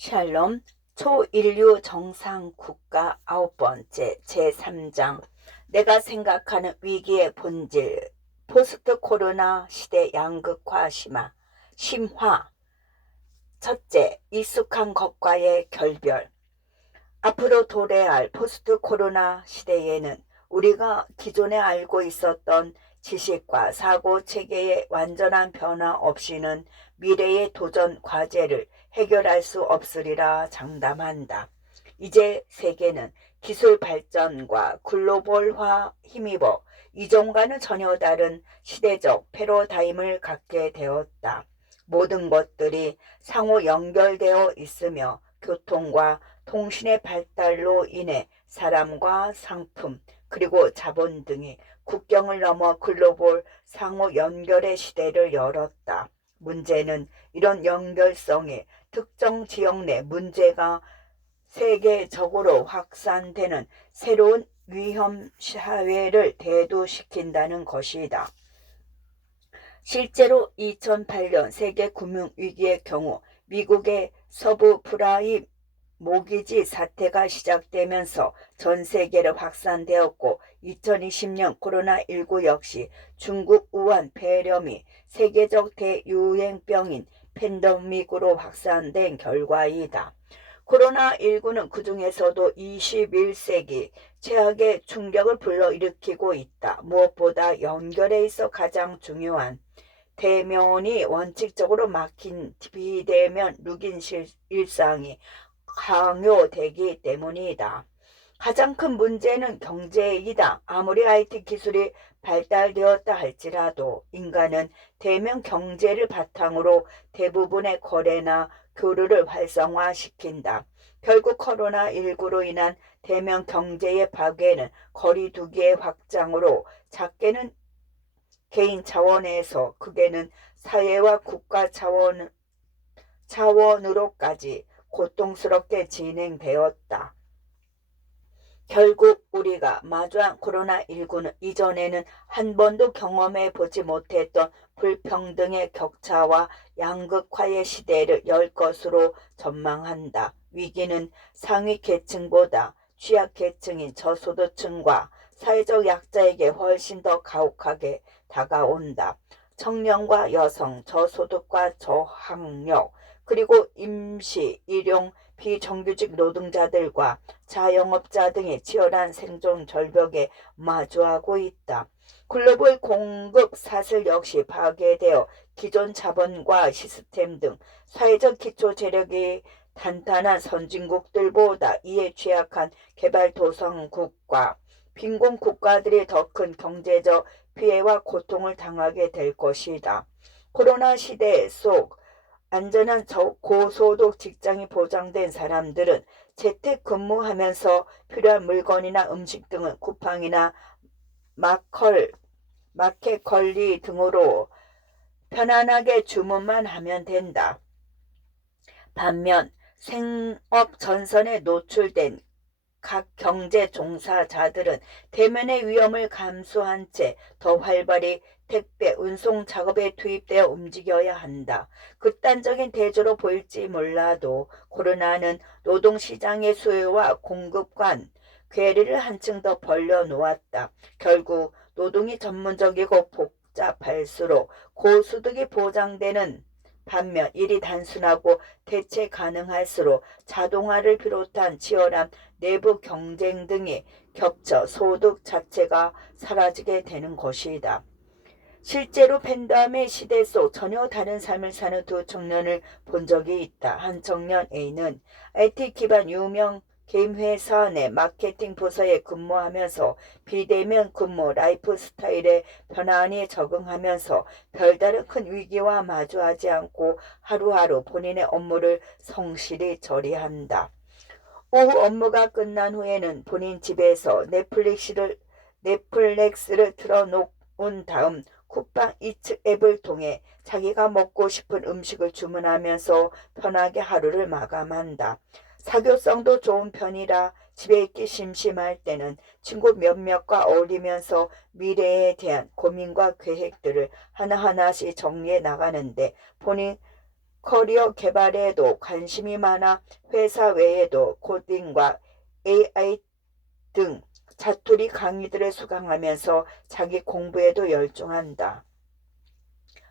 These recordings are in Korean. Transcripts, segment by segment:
샬롬, 초인류 정상국가 9번째 제3장 내가 생각하는 위기의 본질, 포스트 코로나 시대 양극화 심화. 첫째, 익숙한 것과의 결별. 앞으로 도래할 포스트 코로나 시대에는 우리가 기존에 알고 있었던 지식과 사고 체계의 완전한 변화 없이는 미래의 도전 과제를 해결할 수 없으리라 장담한다. 이제 세계는 기술 발전과 글로벌화 힘입어 이전과는 전혀 다른 시대적 패러다임을 갖게 되었다. 모든 것들이 상호 연결되어 있으며 교통과 통신의 발달로 인해 사람과 상품 그리고 자본 등이 국경을 넘어 글로벌 상호 연결의 시대를 열었다. 문제는 이런 연결성이 특정 지역 내 문제가 세계적으로 확산되는 새로운 위험 사회를 대두시킨다는 것이다. 실제로 2008년 세계 금융위기의 경우 미국의 서부 프라임 모기지 사태가 시작되면서 전 세계로 확산되었고 2020년 코로나19 역시 중국 우한 폐렴이 세계적 대유행병인 팬데믹으로 확산된 결과이다. 코로나19는 그중에서도 21세기 최악의 충격을 불러일으키고 있다. 무엇보다 연결에 있어 가장 중요한 대면이 원칙적으로 막힌 비대면 룩인 일상이 강요되기 때문이다. 가장 큰 문제는 경제이다. 아무리 IT 기술이 발달되었다 할지라도 인간은 대면 경제를 바탕으로 대부분의 거래나 교류를 활성화시킨다. 결국 코로나19로 인한 대면 경제의 파괴는 거리두기의 확장으로 작게는 개인 차원에서 크게는 사회와 국가 차원으로까지 고통스럽게 진행되었다. 결국 우리가 마주한 코로나19는 이전에는 한 번도 경험해 보지 못했던 불평등의 격차와 양극화의 시대를 열 것으로 전망한다. 위기는 상위 계층보다 취약계층인 저소득층과 사회적 약자에게 훨씬 더 가혹하게 다가온다. 청년과 여성, 저소득과 저학력, 그리고 임시, 일용, 비정규직 노동자들과 자영업자 등의 치열한 생존 절벽에 마주하고 있다. 글로벌 공급 사슬 역시 파괴되어 기존 자본과 시스템 등 사회적 기초 재력이 탄탄한 선진국들보다 이에 취약한 개발도상국과 빈곤 국가들이 더 큰 경제적 피해와 고통을 당하게 될 것이다. 코로나 시대 속 안전한 고소득 직장이 보장된 사람들은 재택근무하면서 필요한 물건이나 음식 등은 쿠팡이나 마켓 관리 등으로 편안하게 주문만 하면 된다. 반면 생업 전선에 노출된 각 경제 종사자들은 대면의 위험을 감수한 채 더 활발히 택배, 운송 작업에 투입되어 움직여야 한다. 극단적인 대조로 보일지 몰라도 코로나는 노동시장의 수요와 공급 간 괴리를 한층 더 벌려놓았다. 결국 노동이 전문적이고 복잡할수록 고소득이 보장되는 반면 일이 단순하고 대체 가능할수록 자동화를 비롯한 치열한 내부 경쟁 등이 겹쳐 소득 자체가 사라지게 되는 것이다. 실제로 팬데믹 시대 속 전혀 다른 삶을 사는 두 청년을 본 적이 있다. 한 청년 A는 IT 기반 유명 게임 회사 내 마케팅 부서에 근무하면서 비대면 근무 라이프 스타일에 편안히 적응하면서 별다른 큰 위기와 마주하지 않고 하루하루 본인의 업무를 성실히 처리한다. 오후 업무가 끝난 후에는 본인 집에서 넷플릭스를 틀어놓은 다음 쿠팡 이츠 앱을 통해 자기가 먹고 싶은 음식을 주문하면서 편하게 하루를 마감한다. 사교성도 좋은 편이라 집에 있기 심심할 때는 친구 몇몇과 어울리면서 미래에 대한 고민과 계획들을 하나하나씩 정리해 나가는데 본인 커리어 개발에도 관심이 많아 회사 외에도 코딩과 AI 등 자투리 강의들을 수강하면서 자기 공부에도 열중한다.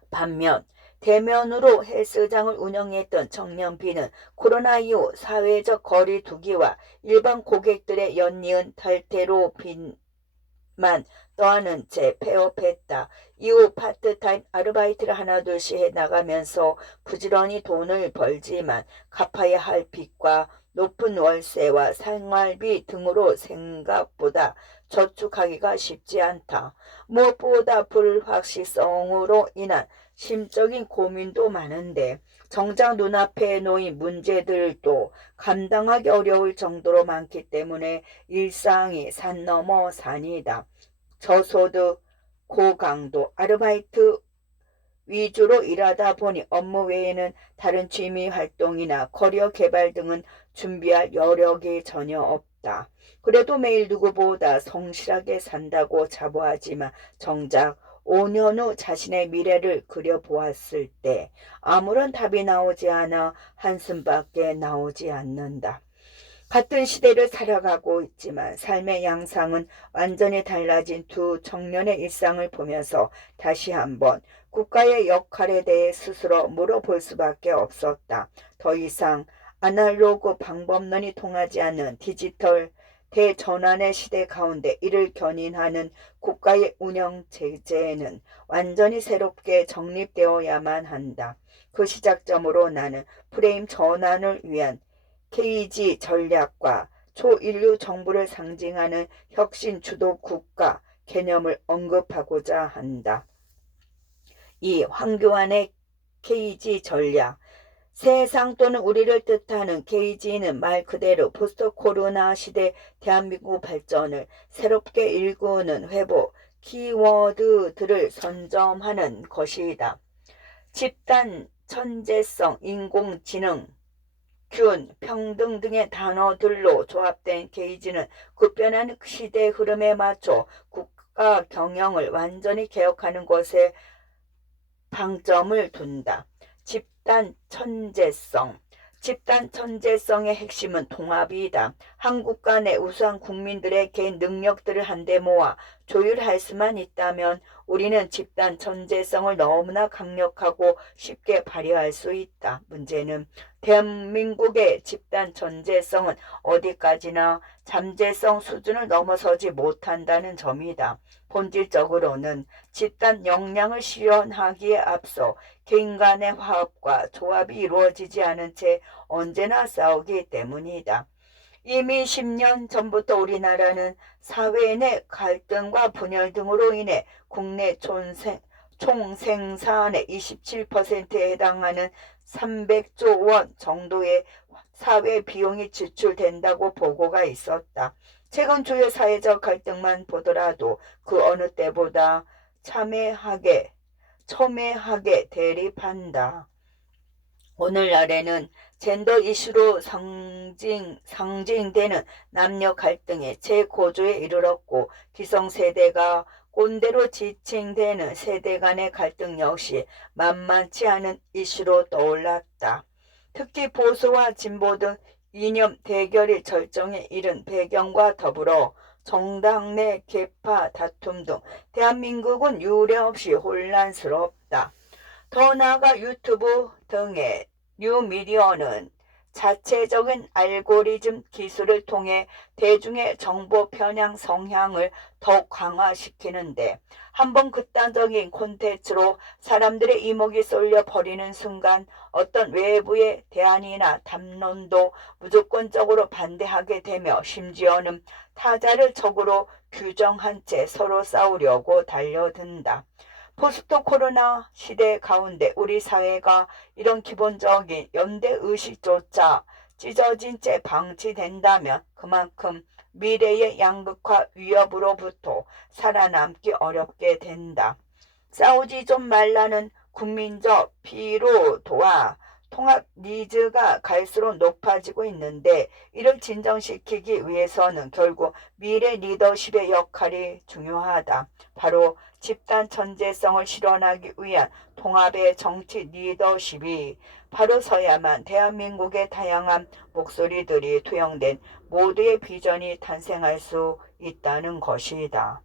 반면 대면으로 헬스장을 운영했던 청년 B는 코로나 이후 사회적 거리 두기와 일반 고객들의 연이은 탈퇴로 빈만 떠하는 채 폐업했다. 이후 파트타임 아르바이트를 하나둘씩 해나가면서 부지런히 돈을 벌지만 갚아야 할 빚과 높은 월세와 생활비 등으로 생각보다 저축하기가 쉽지 않다. 무엇보다 불확실성으로 인한 심적인 고민도 많은데 정작 눈앞에 놓인 문제들도 감당하기 어려울 정도로 많기 때문에 일상이 산 넘어 산이다. 저소득, 고강도, 아르바이트 위주로 일하다 보니 업무 외에는 다른 취미 활동이나 커리어 개발 등은 준비할 여력이 전혀 없다. 그래도 매일 누구보다 성실하게 산다고 자부하지만 정작 5년 후 자신의 미래를 그려보았을 때 아무런 답이 나오지 않아 한숨밖에 나오지 않는다. 같은 시대를 살아가고 있지만 삶의 양상은 완전히 달라진 두 청년의 일상을 보면서 다시 한번 국가의 역할에 대해 스스로 물어볼 수밖에 없었다. 더 이상 아날로그 방법론이 통하지 않는 디지털 대전환의 시대 가운데 이를 견인하는 국가의 운영 체제는 완전히 새롭게 정립되어야만 한다. 그 시작점으로 나는 프레임 전환을 위한 KG 전략과 초인류 정부를 상징하는 혁신 주도 국가 개념을 언급하고자 한다. 이 황교안의 KG 전략. 세상 또는 우리를 뜻하는 KG는 말 그대로 포스트 코로나 시대 대한민국 발전을 새롭게 일구는 회복 키워드들을 선점하는 것이다. 집단, 천재성, 인공지능, 균, 평등 등의 단어들로 조합된 KG는 급변하는 시대 흐름에 맞춰 국가 경영을 완전히 개혁하는 것에 방점을 둔다. 집단 천재성. 집단 천재성의 핵심은 통합이다. 한 국가 내 우수한 국민들의 개인 능력들을 한데 모아 조율할 수만 있다면 우리는 집단 천재성을 너무나 강력하고 쉽게 발휘할 수 있다. 문제는 대한민국의 집단 천재성은 어디까지나 잠재성 수준을 넘어서지 못한다는 점이다. 본질적으로는 집단 역량을 실현하기에 앞서 개인 간의 화합과 조합이 이루어지지 않은 채 언제나 싸우기 때문이다. 이미 10년 전부터 우리나라는 사회 내 갈등과 분열 등으로 인해 국내 총생산의 27%에 해당하는 300조 원 정도의 사회 비용이 지출된다고 보고가 있었다. 최근 주요 사회적 갈등만 보더라도 그 어느 때보다 첨예하게 대립한다. 오늘날에는 젠더 이슈로 상징되는 남녀 갈등의 최고조에 이르렀고 기성세대가 꼰대로 지칭되는 세대 간의 갈등 역시 만만치 않은 이슈로 떠올랐다. 특히 보수와 진보 등 이념 대결이 절정에 이른 배경과 더불어 정당 내 계파 다툼 등 대한민국은 유례없이 혼란스럽다. 더 나아가 유튜브 등의 뉴미디어는 자체적인 알고리즘 기술을 통해 대중의 정보 편향 성향을 더욱 강화시키는데 한번 극단적인 콘텐츠로 사람들의 이목이 쏠려 버리는 순간 어떤 외부의 대안이나 담론도 무조건적으로 반대하게 되며 심지어는 타자를 적으로 규정한 채 서로 싸우려고 달려든다. 포스트 코로나 시대 가운데 우리 사회가 이런 기본적인 연대의식조차 찢어진 채 방치된다면 그만큼 미래의 양극화 위협으로부터 살아남기 어렵게 된다. 싸우지 좀 말라는 국민적 피로도와 통합 니즈가 갈수록 높아지고 있는데 이를 진정시키기 위해서는 결국 미래 리더십의 역할이 중요하다. 바로 집단 전제성을 실현하기 위한 통합의 정치 리더십이 바로 서야만 대한민국의 다양한 목소리들이 투영된 모두의 비전이 탄생할 수 있다는 것이다.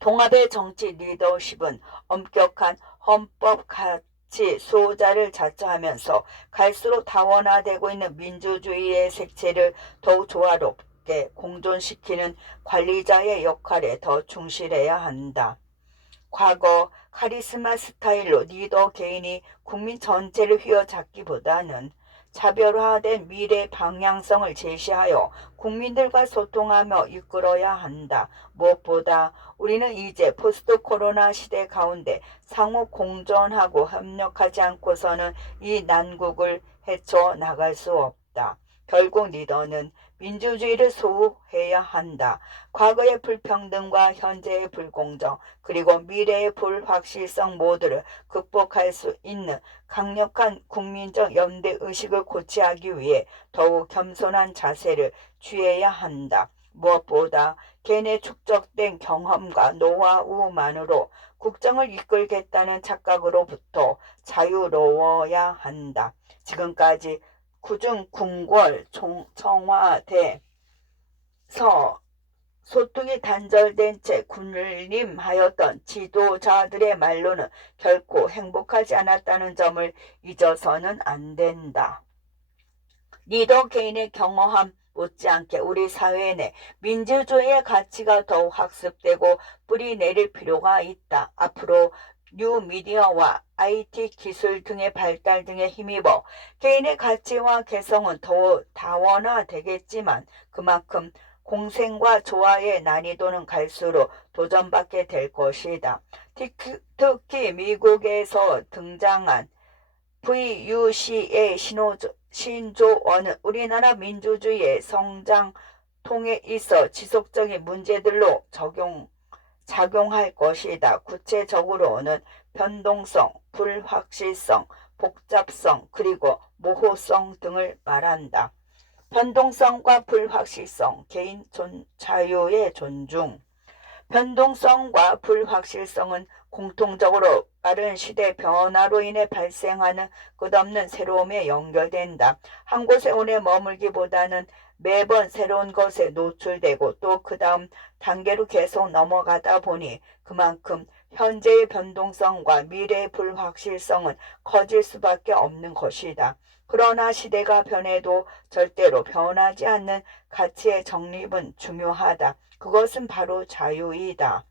통합의 정치 리더십은 엄격한 헌법 가치 수호자를 자처하면서 갈수록 다원화되고 있는 민주주의의 색채를 더욱 조화롭게 공존시키는 관리자의 역할에 더 충실해야 한다. 과거 카리스마 스타일로 리더 개인이 국민 전체를 휘어잡기보다는 차별화된 미래 방향성을 제시하여 국민들과 소통하며 이끌어야 한다. 무엇보다 우리는 이제 포스트 코로나 시대 가운데 상호 공존하고 협력하지 않고서는 이 난국을 헤쳐나갈 수 없다. 결국 리더는 민주주의를 소유해야 한다. 과거의 불평등과 현재의 불공정, 그리고 미래의 불확실성 모두를 극복할 수 있는 강력한 국민적 연대의식을 고취하기 위해 더욱 겸손한 자세를 취해야 한다. 무엇보다 개인의 축적된 경험과 노하우만으로 국정을 이끌겠다는 착각으로부터 자유로워야 한다. 지금까지 구중궁궐 청와대서 소통이 단절된 채 군림하였던 지도자들의 말로는 결코 행복하지 않았다는 점을 잊어서는 안 된다. 리더 개인의 경험함 못지않게 우리 사회 내 민주주의의 가치가 더욱 학습되고 뿌리 내릴 필요가 있다. 앞으로 뉴미디어와 IT 기술 등의 발달 등에 힘입어 개인의 가치와 개성은 더욱 다원화되겠지만 그만큼 공생과 조화의 난이도는 갈수록 도전받게 될 것이다. 특히 미국에서 등장한 VUC의 신조어는 우리나라 민주주의의 성장통에 있어 지속적인 문제들로 작용할 것이다. 구체적으로는 변동성, 불확실성, 복잡성, 그리고 모호성 등을 말한다. 변동성과 불확실성, 개인 자유의 존중. 변동성과 불확실성은 공통적으로 빠른 시대 변화로 인해 발생하는 끝없는 새로움에 연결된다. 한 곳에 오래 머물기보다는 매번 새로운 것에 노출되고 또 그 다음 단계로 계속 넘어가다 보니 그만큼 현재의 변동성과 미래의 불확실성은 커질 수밖에 없는 것이다. 그러나 시대가 변해도 절대로 변하지 않는 가치의 정립은 중요하다. 그것은 바로 자유이다.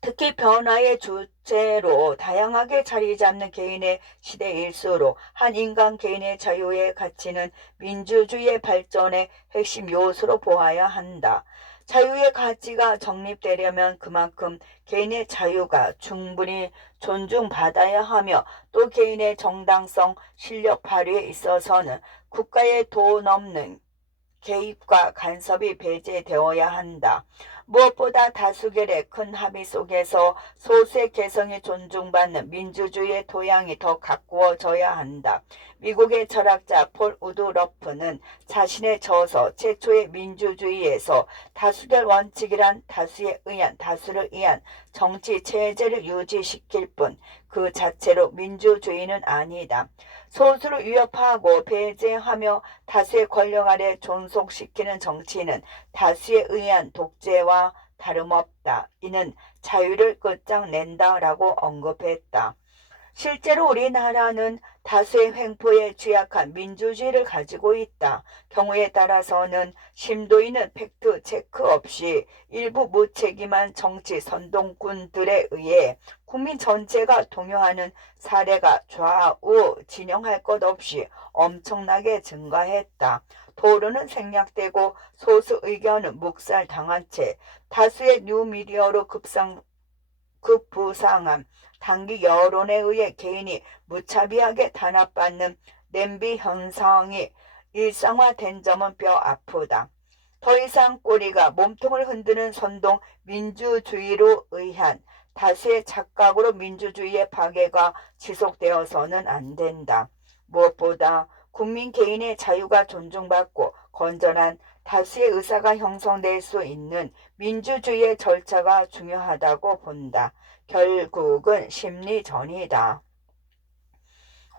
특히 변화의 주체로 다양하게 자리 잡는 개인의 시대일수록 한 인간 개인의 자유의 가치는 민주주의의 발전의 핵심 요소로 보아야 한다. 자유의 가치가 정립되려면 그만큼 개인의 자유가 충분히 존중받아야 하며 또 개인의 정당성, 실력 발휘에 있어서는 국가의 도 넘는 개입과 간섭이 배제되어야 한다. 무엇보다 다수결의 큰 합의 속에서 소수의 개성이 존중받는 민주주의의 토양이 더 가꾸어져야 한다. 미국의 철학자 폴 우드러프는 자신의 저서 최초의 민주주의에서 다수결 원칙이란 다수에 의한 다수를 위한 정치 체제를 유지시킬 뿐 그 자체로 민주주의는 아니다. 소수를 위협하고 배제하며 다수의 권력 아래 존속시키는 정치는 다수에 의한 독재와 다름없다. 이는 자유를 끝장낸다라고 언급했다. 실제로 우리나라는 다수의 횡포에 취약한 민주주의를 가지고 있다. 경우에 따라서는 심도 있는 팩트 체크 없이 일부 무책임한 정치 선동꾼들에 의해 국민 전체가 동요하는 사례가 좌우 진영할 것 없이 엄청나게 증가했다. 토론은 생략되고 소수 의견은 묵살당한 채 다수의 뉴미디어로 급부상한 단기 여론에 의해 개인이 무차비하게 단합받는 냄비 현상이 일상화된 점은 뼈 아프다. 더 이상 꼬리가 몸통을 흔드는 선동 민주주의로 의한 다수의 착각으로 민주주의의 파괴가 지속되어서는 안 된다. 무엇보다 국민 개인의 자유가 존중받고 건전한 다수의 의사가 형성될 수 있는 민주주의의 절차가 중요하다고 본다. 결국은 심리전이다.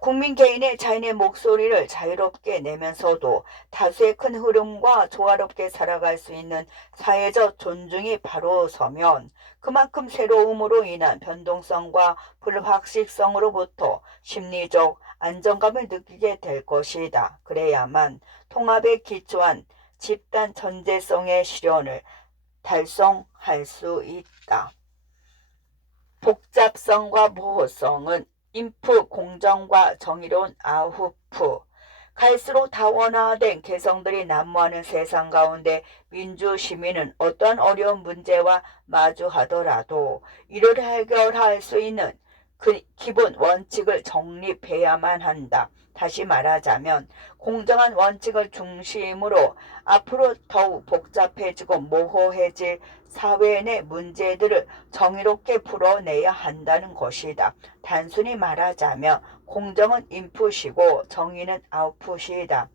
국민 개인의 자신의 목소리를 자유롭게 내면서도 다수의 큰 흐름과 조화롭게 살아갈 수 있는 사회적 존중이 바로 서면 그만큼 새로움으로 인한 변동성과 불확실성으로부터 심리적 안정감을 느끼게 될 것이다. 그래야만 통합에 기초한 집단 전제성의 실현을 달성할 수 있다. 복잡성과 모호성은 인프, 공정과 정의로운 아웃프. 갈수록 다원화된 개성들이 난무하는 세상 가운데 민주시민은 어떠한 어려운 문제와 마주하더라도 이를 해결할 수 있는 그 기본 원칙을 정립해야만 한다. 다시 말하자면 공정한 원칙을 중심으로 앞으로 더욱 복잡해지고 모호해질 사회 내 문제들을 정의롭게 풀어내야 한다는 것이다. 단순히 말하자면 공정은 인풋이고 정의는 아웃풋이다.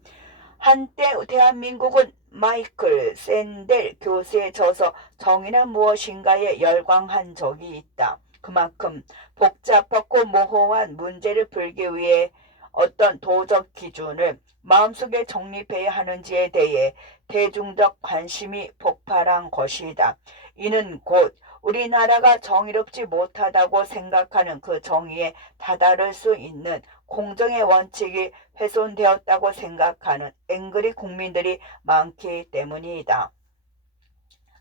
한때 대한민국은 마이클 샌델 교수의 저서 정의란 무엇인가에 열광한 적이 있다. 그만큼 복잡하고 모호한 문제를 풀기 위해 어떤 도적 기준을 마음속에 정립해야 하는지에 대해 대중적 관심이 폭발한 것이다. 이는 곧 우리나라가 정의롭지 못하다고 생각하는 그 정의에 다다를 수 있는 공정의 원칙이 훼손되었다고 생각하는 앵그리 국민들이 많기 때문이다.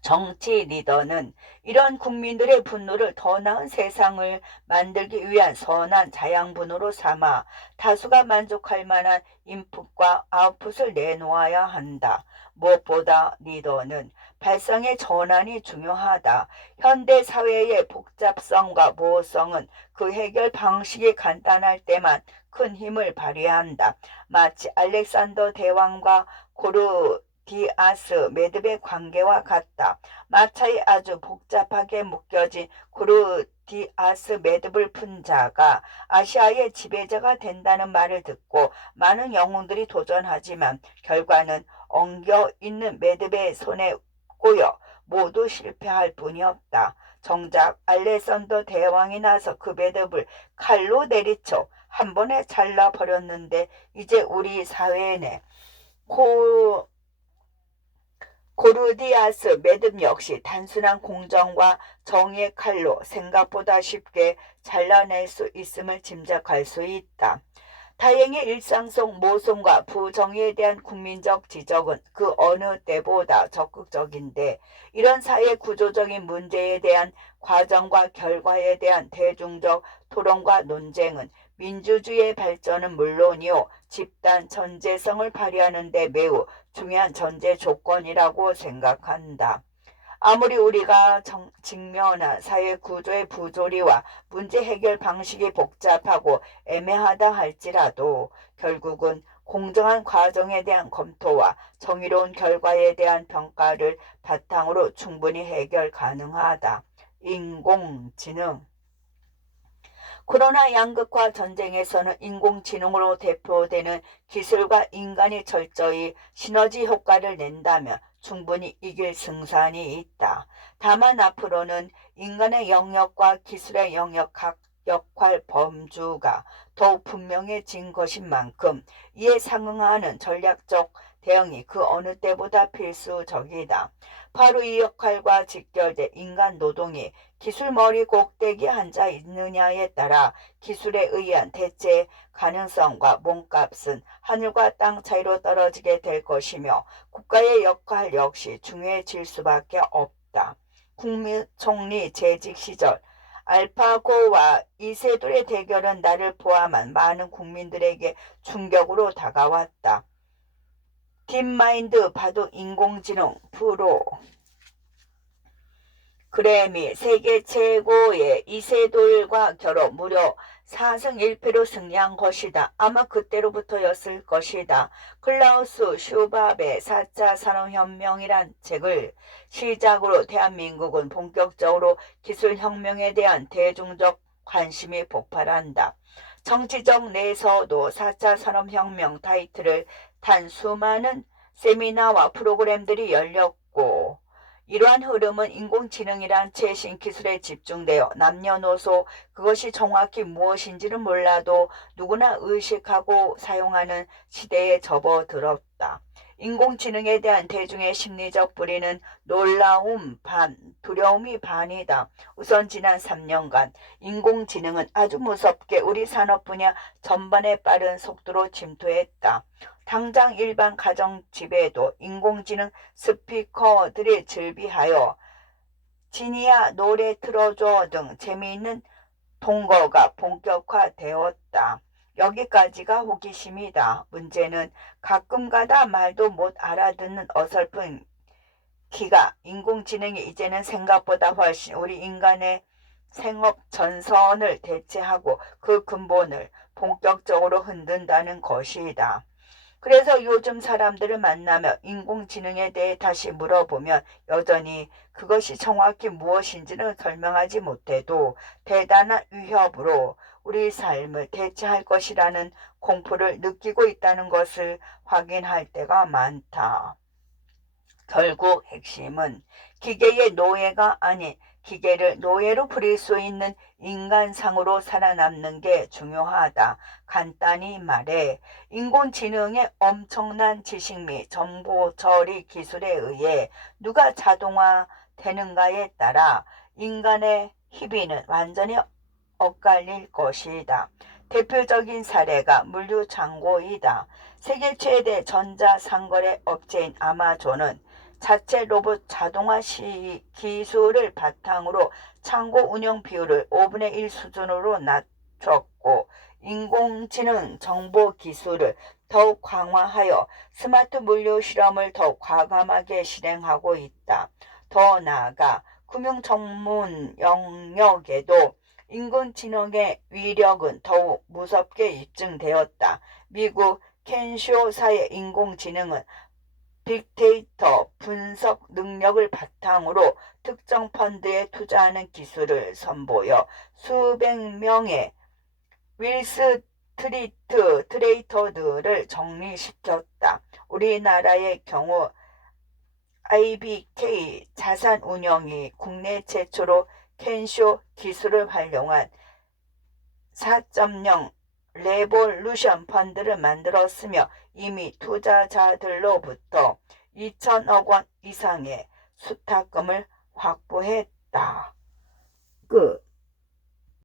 정치 리더는 이런 국민들의 분노를 더 나은 세상을 만들기 위한 선한 자양분으로 삼아 다수가 만족할 만한 인풋과 아웃풋을 내놓아야 한다. 무엇보다 리더는 발상의 전환이 중요하다. 현대 사회의 복잡성과 모호성은 그 해결 방식이 간단할 때만 큰 힘을 발휘한다. 마치 알렉산더 대왕과 고르디아스 매듭의 관계와 같다. 마차에 아주 복잡하게 묶여진 고르디아스 매듭을 푼 자가 아시아의 지배자가 된다는 말을 듣고 많은 영웅들이 도전하지만 결과는 엉겨있는 매듭의 손에 꼬여 모두 실패할 뿐이었다. 정작 알렉산더 대왕이 나서 그 매듭을 칼로 내리쳐 한 번에 잘라버렸는데 이제 우리 사회에 고르디아스 매듭 역시 단순한 공정과 정의의 칼로 생각보다 쉽게 잘라낼 수 있음을 짐작할 수 있다. 다행히 일상 속 모순과 부정의에 대한 국민적 지적은 그 어느 때보다 적극적인데 이런 사회 구조적인 문제에 대한 과정과 결과에 대한 대중적 토론과 논쟁은 민주주의의 발전은 물론이요 집단 전제성을 발휘하는 데 매우 중요한 전제 조건이라고 생각한다. 아무리 우리가 직면한 사회 구조의 부조리와 문제 해결 방식이 복잡하고 애매하다 할지라도 결국은 공정한 과정에 대한 검토와 정의로운 결과에 대한 평가를 바탕으로 충분히 해결 가능하다. 인공지능 그러나 양극화 전쟁에서는 인공지능으로 대표되는 기술과 인간이 철저히 시너지 효과를 낸다면 충분히 이길 승산이 있다. 다만 앞으로는 인간의 영역과 기술의 영역 각 역할 범주가 더욱 분명해진 것인 만큼 이에 상응하는 전략적 대응이 그 어느 때보다 필수적이다. 바로 이 역할과 직결된 인간 노동이 기술 머리 꼭대기에 앉아 있느냐에 따라 기술에 의한 대체 가능성과 몸값은 하늘과 땅 차이로 떨어지게 될 것이며 국가의 역할 역시 중요해질 수밖에 없다. 국무총리 재직 시절 알파고와 이세돌의 대결은 나를 포함한 많은 국민들에게 충격으로 다가왔다. 딥마인드 바둑 인공지능 프로 그래미 세계 최고의 이세돌과 결혼 무려 4승 1패로 승리한 것이다. 아마 그때로부터였을 것이다. 클라우스 슈밥의 4차 산업혁명이란 책을 시작으로 대한민국은 본격적으로 기술혁명에 대한 대중적 관심이 폭발한다. 정치적 내에서도 4차 산업혁명 타이틀을 탄 수많은 세미나와 프로그램들이 열렸고, 이러한 흐름은 인공지능이란 최신 기술에 집중되어 남녀노소 그것이 정확히 무엇인지는 몰라도 누구나 의식하고 사용하는 시대에 접어들었다. 인공지능에 대한 대중의 심리적 뿌리는 놀라움 반, 두려움이 반이다. 우선 지난 3년간 인공지능은 아주 무섭게 우리 산업 분야 전반에 빠른 속도로 침투했다. 당장 일반 가정집에도 인공지능 스피커들이 즐비하여 지니야 노래 틀어줘 등 재미있는 동거가 본격화되었다. 여기까지가 호기심이다. 문제는 가끔가다 말도 못 알아듣는 어설픈 기가 인공지능이 이제는 생각보다 훨씬 우리 인간의 생업 전선을 대체하고 그 근본을 본격적으로 흔든다는 것이다. 그래서 요즘 사람들을 만나며 인공지능에 대해 다시 물어보면 여전히 그것이 정확히 무엇인지는 설명하지 못해도 대단한 위협으로 우리 삶을 대체할 것이라는 공포를 느끼고 있다는 것을 확인할 때가 많다. 결국 핵심은 기계의 노예가 아닌 기계를 노예로 부릴 수 있는 인간상으로 살아남는 게 중요하다. 간단히 말해 인공지능의 엄청난 지식 및 정보 처리 기술에 의해 누가 자동화되는가에 따라 인간의 희비는 완전히 엇갈릴 것이다. 대표적인 사례가 물류창고이다. 세계 최대 전자상거래 업체인 아마존은 자체 로봇 자동화 기술을 바탕으로 창고 운영 비율을 5분의 1 수준으로 낮췄고 인공지능 정보 기술을 더욱 강화하여 스마트 물류 실험을 더욱 과감하게 실행하고 있다. 더 나아가 금융 전문 영역에도 인공지능의 위력은 더욱 무섭게 입증되었다. 미국 켄쇼사의 인공지능은 빅데이터 분석 능력을 바탕으로 특정 펀드에 투자하는 기술을 선보여 수백 명의 윌스트리트 트레이더들을 정리시켰다. 우리나라의 경우 IBK 자산운용이 국내 최초로 켄쇼 기술을 활용한 4.0 레볼루션 펀드를 만들었으며 이미 투자자들로부터 2천억 원 이상의 수탁금을 확보했다. 끝.